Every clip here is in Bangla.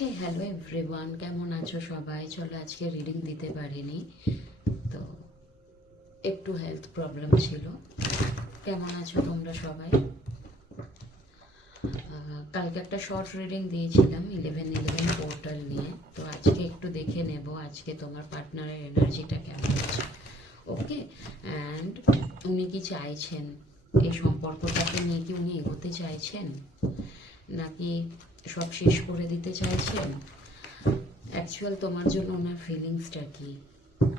হে হ্যালো এভরিওয়ান কেমন আছো সবাই? চলো আজকে রিডিং দিতে পারিনি। তো একটু হেলথ প্রবলেম ছিল। কেমন আছো তোমরা সবাই? কালকে একটা শর্ট রিডিং দিয়েছিলাম ইলেভেন ইলেভেন পোর্টাল নিয়ে। তো আজকে একটু দেখে নেব আজকে তোমার পার্টনারের এনার্জিটা কেমন আছে। ওকে অ্যান্ড উনি কি চাইছেন? এই সম্পর্কটাকে নিয়ে কি উনি এগোতে চাইছেন? নাকি সব শেষ করে দিতে চাইছেন অ্যাকচুয়াল তোমার জন্য ওনার ফিলিংসটা কি?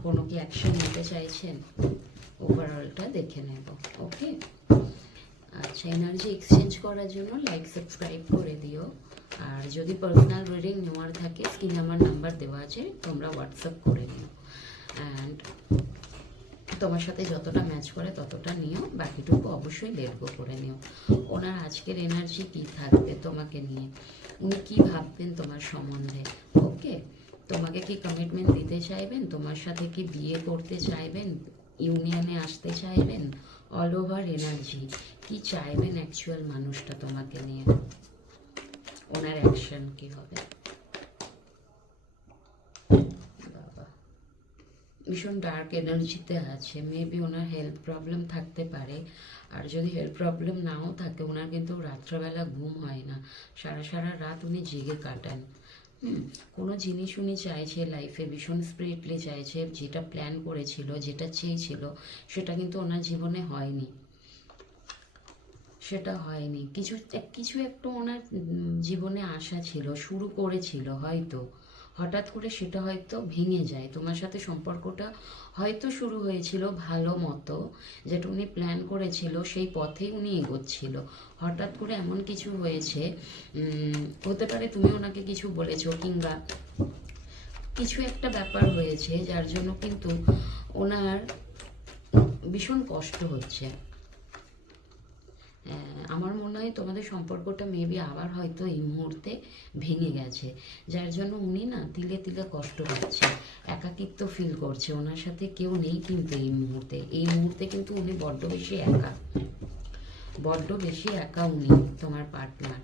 কোনো কি অ্যাকশন নিতে চাইছেন? ওভারঅলটা দেখে নেব ওকে আচ্ছা এনার্জি এক্সচেঞ্জ করার জন্য লাইক সাবস্ক্রাইব করে দিও। আর যদি পার্সোনাল রিডিং নেওয়ার থাকে স্ক্রিনে আমার নাম্বার দেওয়া আছে, তোমরা হোয়াটসঅ্যাপ করে নিও অ্যান্ড তোমার সাথে যতটা ম্যাচ করে ততটা নিও। বাকিটুকু অবশ্যই লেটগো করে নিও। ওনার আজকের এনার্জি কি থাকবে তোমাকে নিয়ে? উনি কি ভাববেন তোমার সম্বন্ধে? ওকে তোমাকে কি কমিটমেন্ট দিতে চাইবেন? তোমার সাথে কি বিয়ে করতে চাইবেন? ইউনিয়নে আসতে চাইবেন? অল ওভার এনার্জি কি চাইবেন অ্যাকচুয়াল মানুষটা তোমাকে নিয়ে? ওনার অ্যাকশন কি হবে বাবা ভীষণ ডার্ক এনার্জিতে আছে মেবি ওনার হেলথ প্রবলেম থাকতে পারে। আর যদি হেলথ প্রবলেম নাও থাকে, ওনার কিন্তু রাত্রেবেলা ঘুম হয় না। সারা সারা রাত উনি জেগে কাটান। কোনো জিনিস উনি চাইছে লাইফে ভীষণ স্পিরিটলি চাইছে, যেটা প্ল্যান করেছিল, যেটা চেয়েছিল, সেটা কিন্তু ওনার জীবনে হয়নি। সেটা হয়নি। কিছু কিছু একটা ওনার জীবনে আশা ছিল, শুরু করেছিল, হয়তো। হঠাৎ করে সেটা হয়তো ভেঙে যায়। তোমার সাথে সম্পর্কটা হয়তো শুরু হয়েছিল ভালো মতো, যেটা উনি প্ল্যান করেছিল, সেই পথেই উনি এগোচ্ছিল। হঠাৎ করে এমন কিছু হয়েছে হতে পারে তুমি ওনাকে কিছু বলেছ কিংবা কিছু একটা ব্যাপার হয়েছে, যার জন্য কিন্তু ওনার ভীষণ কষ্ট হচ্ছে। আমার মনে হয় তোমাদের সম্পর্কটা মেবি আবার হয়তো এই মুহূর্তে ভেঙে গেছে। যার জন্য উনি না তিলে তিলে কষ্ট পাচ্ছে, একাকিত্ব ফিল করছে। ওনার সাথে কেউ নেই কিন্তু এই মুহূর্তে। এই মুহূর্তে কিন্তু উনি বড্ড বেশি একা। বড্ড বেশি একা উনি, তোমার পার্টনার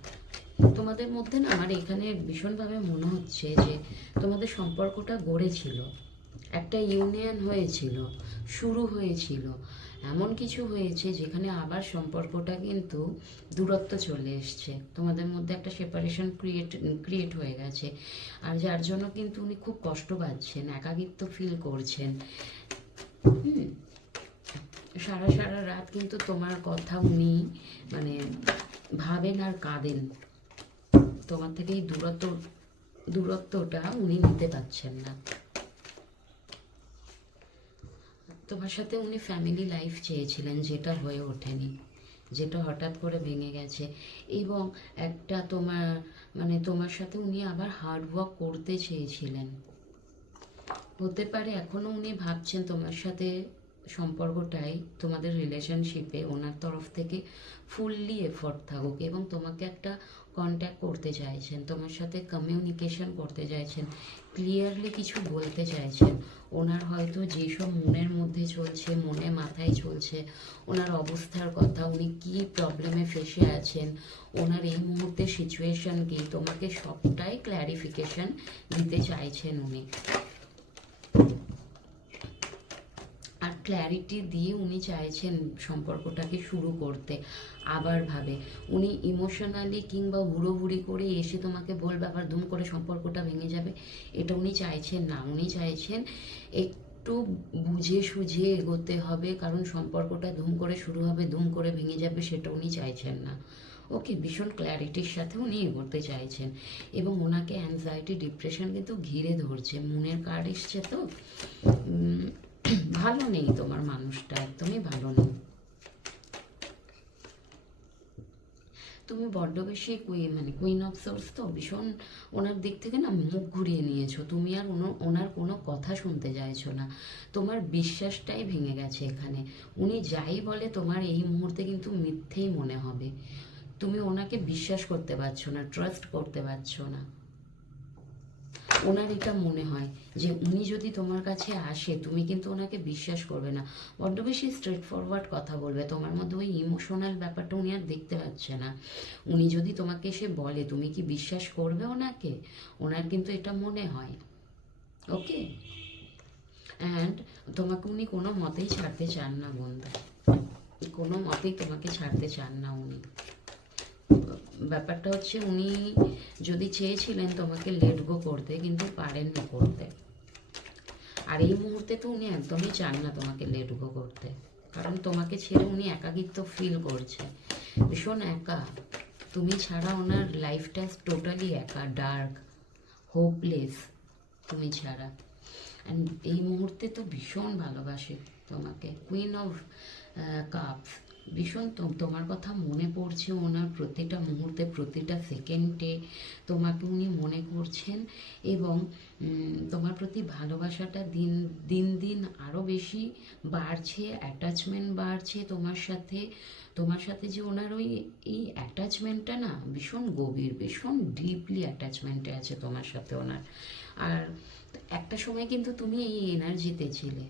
তোমাদের মধ্যে না আমার এখানে ভীষণভাবে মনে হচ্ছে যে তোমাদের সম্পর্কটা গড়েছিল। একটা ইউনিয়ন হয়েছিল, শুরু হয়েছিল। এমন কিছু হয়েছে যেখানে আবার সম্পর্কটা কিন্তু দূরত্ব চলে এসছে। তোমাদের মধ্যে একটা সেপারেশন ক্রিয়েট ক্রিয়েট হয়ে গেছে। আর যার জন্য কিন্তু উনি খুব কষ্ট পাচ্ছেন, একাকিত্ব ফিল করছেন। হুম, সারা সারা রাত কিন্তু তোমার কথা উনি মানে ভাবেন আর কাঁদেন। তোমার থেকে এই দূরত্ব, দূরত্বটা উনি নিতে পারছেন না। তোমার সাথে উনি ফ্যামিলি লাইফ চেয়েছিলেন, যেটা হয়ে ওঠেনি, যেটা হঠাৎ করে ভেঙে গেছে এবং একটা তোমার মানে তোমার সাথে উনি আবার হার্ড ওয়ার্ক করতে চেয়েছিলেন। হতে পারে এখনও উনি ভাবছেন তোমার সাথে সম্পর্কটাই তোমাদের রিলেশনশিপে ওনার তরফ থেকে ফুললি এফোর্ট থাকুক এবং তোমাকে একটা কন্ট্যাক্ট করতে চাইছেন, তোমার সাথে কমিউনিকেশন করতে চাইছেন ক্লিয়ারলি কিছু বলতে চাইছেন, ওনার হয়তো যেসব মনের মধ্যে চলছে, মনে মাথায় চলছে, ওনার অবস্থার কথা, উনি কি প্রবলেমে ফেসে আছেন, ওনার এই মুহূর্তে সিচুয়েশন কি, তোমাকে সবটাই ক্ল্যারিফিকেশন দিতে চাইছেন উনি আর ক্ল্যারিটি দিয়ে উনি চাইছেন সম্পর্কটাকে শুরু করতে, আবার ভাবে। উনি ইমোশনালি কিংবা হুড়োহুড়ি করে এসে তোমাকে বলবে, আবার দুম করে সম্পর্কটা ভেঙে যাবে, এটা উনি চাইছেন না। উনি চাইছেন একটু বুঝে সুঝে এগোতে হবে, কারণ সম্পর্কটা ধুম করে শুরু হবে ধুম করে ভেঙে যাবে সেটা উনি চাইছেন না। ওকে, ভীষণ ক্ল্যারিটির সাথে উনি এগোতে চাইছেন। এবং ওনাকে অ্যাংজাইটি ডিপ্রেশন কিন্তু ঘিরে ধরছে। মনের কার্ড এসছে তো? ভালো নেই তোমার মানুষটা, একদমই ভালো নেই। তুমি বড্ড বেশি কুই মানে কুইন অফ সোর্স তো, ভীষণ ওনার দিক থেকে না মুখ ঘুরিয়ে নিয়েছো। তুমি আর ওনো- ওনার কোনো কথা শুনতে চাইছো না। তোমার বিশ্বাসটাই ভেঙে গেছে এখানে। উনি যাই বলে, তোমার এই মুহূর্তে কিন্তু মিথ্যেই মনে হবে। তুমি ওনাকে বিশ্বাস করতে পারছ না ট্রাস্ট করতে পারছ না। ওনার এটা মনে হয় যে উনি যদি তোমার কাছে আসে, তুমি কিন্তু ওনাকে বিশ্বাস করবে না। বড্ড বেশি স্ট্রেট ফরওয়ার্ড কথা বলবে। তোমার মধ্যে ওই ইমোশনাল ব্যাপারটা উনি আর দেখতে পাচ্ছে না। উনি যদি তোমাকে এসে বলে, তুমি কি বিশ্বাস করবে ওনাকে? ওনার কিন্তু এটা মনে হয়। ওকে? অ্যান্ড তোমাকে উনি কোনো মতেই ছাড়তে চান না, বন্ধু। কোনো মতেই তোমাকে ছাড়তে চান না উনি। ব্যাপারটা হচ্ছে উনি যদি চেয়েছিলেন তোমাকে লেট গো করতে, কিন্তু পারেননি করতে। আর এই মুহূর্তে তো উনি একদমই চান না তোমাকে লেট গো করতে। কারণ তোমাকে ছেড়ে উনি একাকিত্ব ফিল করছে। ভীষণ একা। তুমি ছাড়া ওনার লাইফটা টোটালি একা ডার্ক হোপলেস তুমি ছাড়া। অ্যান্ড এই মুহূর্তে তো ভীষণ ভালোবাসে তোমাকে। কুইন অফ কাপস ভীষণ তো- তোমার কথা মনে পড়ছে ওনার প্রতিটা মুহূর্তে প্রতিটা সেকেন্ডে তোমাকে উনি মনে করছেন এবং তোমার প্রতি ভালোবাসাটা দিন দিন দিন আরও বেশি বাড়ছে অ্যাটাচমেন্ট বাড়ছে তোমার সাথে। তোমার সাথে যে ওনার ওই, এই অ্যাটাচমেন্টটা না ভীষণ গভীর, ভীষণ ডিপলি অ্যাটাচমেন্টে আছে তোমার সাথে ওনার। আর একটা সময় কিন্তু তুমি এই এনার্জিতে ছিলে।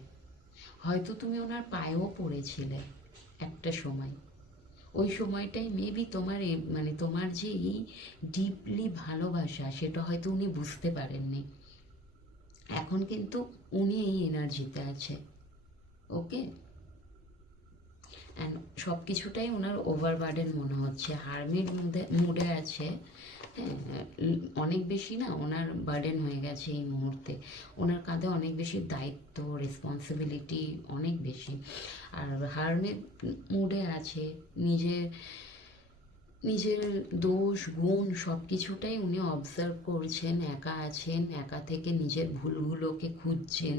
হয়তো তুমি ওনার পায়েও পড়েছিলে। একটা সময়। ওই সময়টাই মেবি তোমার মানে তোমার যে এই ডিপলি ভালোবাসা, সেটা হয়তো উনি বুঝতে পারেননি। এখন কিন্তু উনি এই এনার্জিতে আছে ওকে অ্যান্ড সব কিছুটাই ওনার ওভারবার্ডেন মনে হচ্ছে হার্মির মুডে মুডে আছে। অনেক বেশি না ওনার বার্ডেন হয়ে গেছে এই মুহূর্তে। ওনার কাঁধে অনেক বেশি দায়িত্ব রেসপন্সিবিলিটি অনেক বেশি। আর হার্মির মুডে আছে, নিজের নিজের দোষ, গুণ সব কিছুটাই উনি অবজার্ভ করছেন, একা আছেন, একা থেকে নিজের ভুলগুলোকে খুঁজছেন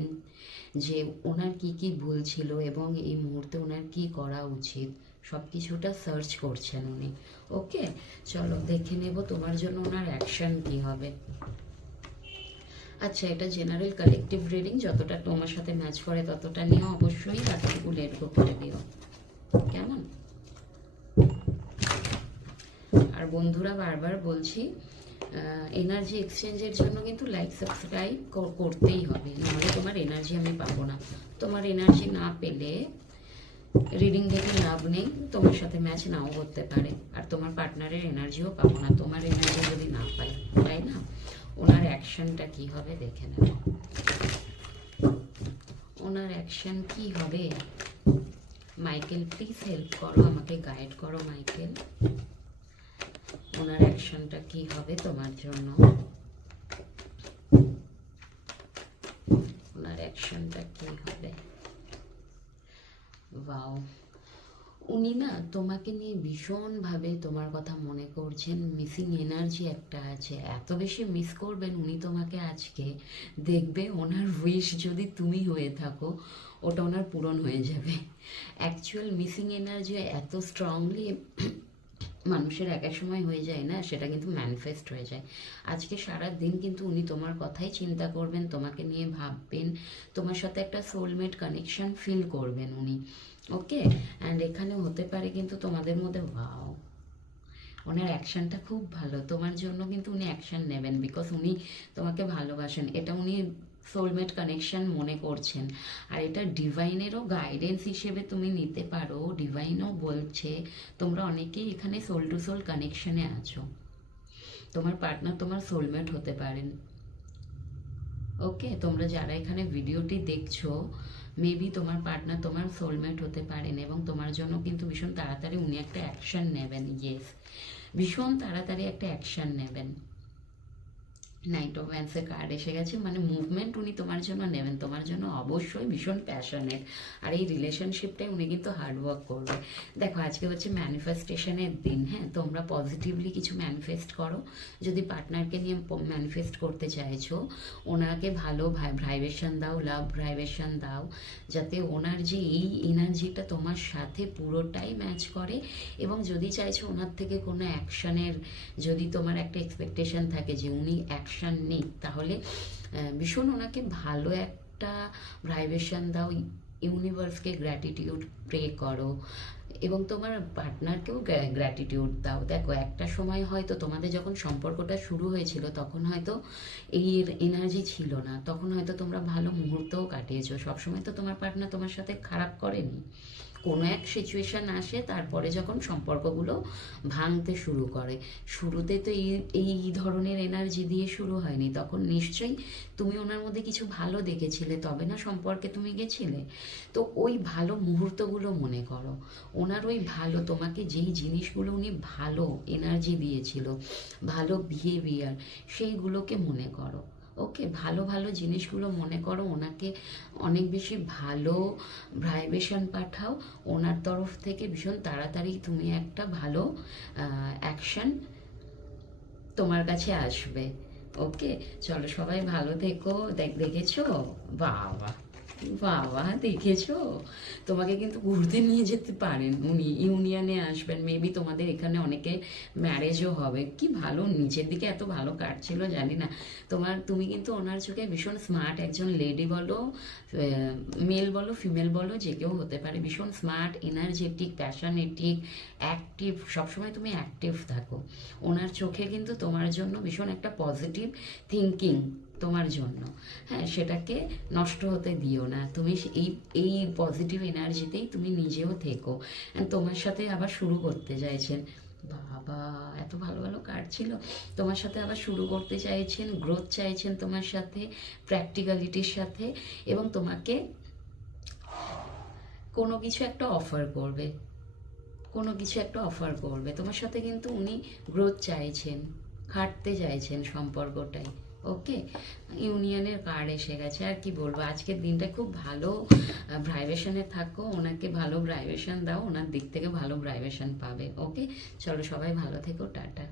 যে ওনার কি কি ভুল ছিল এবং এই মুহূর্তে ওনার কি করা উচিত। সব কিছুটা সার্চ করছেন উনি। ওকে চলো, দেখে নেব তোমার জন্য ওনার অ্যাকশন কি হবে। আচ্ছা এটা জেনারেল কালেকটিভ রিডিং যতটা তোমার সাথে ম্যাচ করে ততটা নিয়ে অবশ্যই বাকিটুকু লেট করে দিও। কেমন? আর বন্ধুরা, বারবার বলছি এনার্জি এক্সচেঞ্জের জন্য কিন্তু লাইক সাবস্ক্রাইব করতেই হবে। নাহলে তোমার এনার্জি আমি পাবো না। তোমার এনার্জি না পেলে রিডিং দেখে লাভ নেই, তোমার সাথে ম্যাচ নাও করতে পারে। আর তোমার পার্টনারের এনার্জিও পাবো না। তোমার এনার্জি যদি না পাই, তাই না? ওনার অ্যাকশনটা কি হবে দেখে নেব ওনার অ্যাকশন কি হবে? মাইকেল প্লিজ হেল্প করো, আমাকে গাইড করো মাইকেল ওনার অ্যাকশনটা কি হবে তোমার জন্য ওনার অ্যাকশনটা কি হবে ওয়াও উনি না তোমাকে নিয়ে ভীষণভাবে তোমার কথা মনে করছেন মিসিং এনার্জি একটা আছে। এত বেশি মিস করবেন উনি তোমাকে আজকে, দেখবে ওনার উইশ যদি তুমি হয়ে থাকো, ওটা ওনার পূরণ হয়ে যাবে। অ্যাকচুয়াল মিসিং এনার্জি এত স্ট্রংলি মানুষের এক এক সময় হয়ে যায় না, সেটা কিন্তু ম্যানিফেস্ট হয়ে যায়। আজকে সারা দিন কিন্তু উনি তোমার কথাই চিন্তা করবেন, তোমাকে নিয়ে ভাববেন, তোমার সাথে একটা সোলমেট কানেকশন ফিল করবেন উনি। ওকে অ্যান্ড এখানে হতে পারে কিন্তু তোমাদের মধ্যে ভাও ওনার অ্যাকশনটা খুব ভালো। তোমার জন্য কিন্তু উনি অ্যাকশন নেবেন বিকজ উনি তোমাকে ভালোবাসেন। এটা উনি সোলমেট কানেকশন মনে করছেন। আর এটা ডিভাইনেরও গাইডেন্স হিসেবে তুমি নিতে পারো। ডিভাইনও বলছে, তোমরা অনেকেই এখানে সোল টু সোল কানেকশনে আছো। তোমার পার্টনার তোমার সোলমেট হতে পারেন। ওকে তোমরা যারা এখানে ভিডিওটি দেখছ মেবি তোমার পার্টনার তোমার সোলমেট হতে পারেন এবং তোমার জন্য কিন্তু ভীষণ তাড়াতাড়ি উনি একটা অ্যাকশান নেবেন ইয়েস ভীষণ তাড়াতাড়ি একটা অ্যাকশান নেবেন। নাইট অফ কার্ড এসে গেছে মানে মুভমেন্ট উনি তোমার জন্য নেবেন, তোমার জন্য অবশ্যই ভীষণ প্যাশনেট আর এই রিলেশনশিপটাই উনি কিন্তু হার্ডওয়ার্ক করবে। দেখো, আজকে হচ্ছে ম্যানিফেস্টেশনের দিন হ্যাঁ? তোমরা পজিটিভলি কিছু ম্যানিফেস্ট করো। যদি পার্টনারকে নিয়ে ম্যানিফেস্ট করতে চাইছো, ওনাকে ভালো ভাইব্রেশন দাও লাভ ভাইব্রেশন দাও, যাতে ওনার যে এই এনার্জিটা তোমার সাথে পুরোটাই ম্যাচ করে। এবং যদি চাইছো ওনার থেকে কোনো অ্যাকশনের যদি তোমার একটা এক্সপেকটেশন থাকে যে উনি অ্যাকশন নেই। তাহলে ভীষণ ওনাকে ভালো একটা ভাইব্রেশন দাও ইউনিভার্সকে গ্র্যাটিটিউড প্রে করো এবং তোমার পার্টনারকেও গ্র্যাটিটিউড দাও। দেখো, একটা সময় হয়তো তোমাদের যখন সম্পর্কটা শুরু হয়েছিল, তখন হয়তো এই এনার্জি ছিল না। তখন হয়তো তোমরা ভালো মুহূর্তও কাটিয়েছো। সবসময় তো তোমার পার্টনার তোমার সাথে খারাপ করেনি। কোনো এক সিচুয়েশন আসে, তারপরে যখন সম্পর্কগুলো ভাঙতে শুরু করে। শুরুতে তো এই এই ধরনের এনার্জি দিয়ে শুরু হয়নি। তখন নিশ্চয়ই তুমি ওনার মধ্যে কিছু ভালো দেখেছিলে, তবে না সম্পর্কে তুমি গেছিলে? তো ওই ভালো মুহূর্তগুলো মনে করো। ওনার ওই ভালো, তোমাকে যেই জিনিসগুলো উনি ভালো এনার্জি দিয়েছিল, ভালো বিহেভিয়ার সেইগুলোকে মনে করো। ওকে, ভালো ভালো জিনিসগুলো মনে করো, ওনাকে অনেক বেশি ভালো ভাইব্রেশন পাঠাও। ওনার তরফ থেকে ভীষণ তাড়াতাড়ি তুমি একটা ভালো অ্যাকশন তোমার কাছে আসবে। ওকে, চলো সবাই ভালো থেকো। দেখ, দেখেছ? বাবা বাবা, দেখেছ? তোমাকে কিন্তু ঘুরতে নিয়ে যেতে পারেন। উনি, ইউনিয়নে আসবেন মেবি তোমাদের এখানে অনেকে ম্যারেজও হবে। কি ভালো, নিচের দিকে এত ভালো কাটছিল, জানি না। তোমার, তুমি কিন্তু ওনার চোখে ভীষণ স্মার্ট একজন লেডি বলো মেল বলো ফিমেল বলো, যে কেউ হতে পারে। ভীষণ স্মার্ট এনার্জেটিক প্যাশনেটিক অ্যাক্টিভ সবসময় তুমি অ্যাক্টিভ থাকো। ওনার চোখে কিন্তু তোমার জন্য ভীষণ একটা পজিটিভ থিঙ্কিং তোমার জন্য। হ্যাঁ সেটাকে নষ্ট হতে দিও না। তুমি এই এই পজিটিভ এনার্জিতেই তুমি নিজেও থেকো। তোমার সাথে আবার শুরু করতে চাইছেন বাবা, এত ভালো ভালো কার্ড ছিল। তোমার সাথে আবার শুরু করতে চাইছেন গ্রোথ চাইছেন তোমার সাথে প্র্যাকটিক্যালিটির সাথে, এবং তোমাকে কোনো কিছু একটা অফার করবে। কোনো কিছু একটা অফার করবে। তোমার সাথে কিন্তু উনি গ্রোথ চাইছেন, খাটতে চাইছেন সম্পর্কটাই। ওকে? ইউনিয়নের কার্ড এসে গেছে, আর কি বলব? আজকের দিনটা খুব ভালো ভাইব্রেশনে থাকো, ওনাকে ভালো ভাইব্রেশন দাও, ওনার দিক থেকে ভালো ভাইব্রেশন পাবে, ওকে? চলো সবাই ভালো থেকো, টাটা।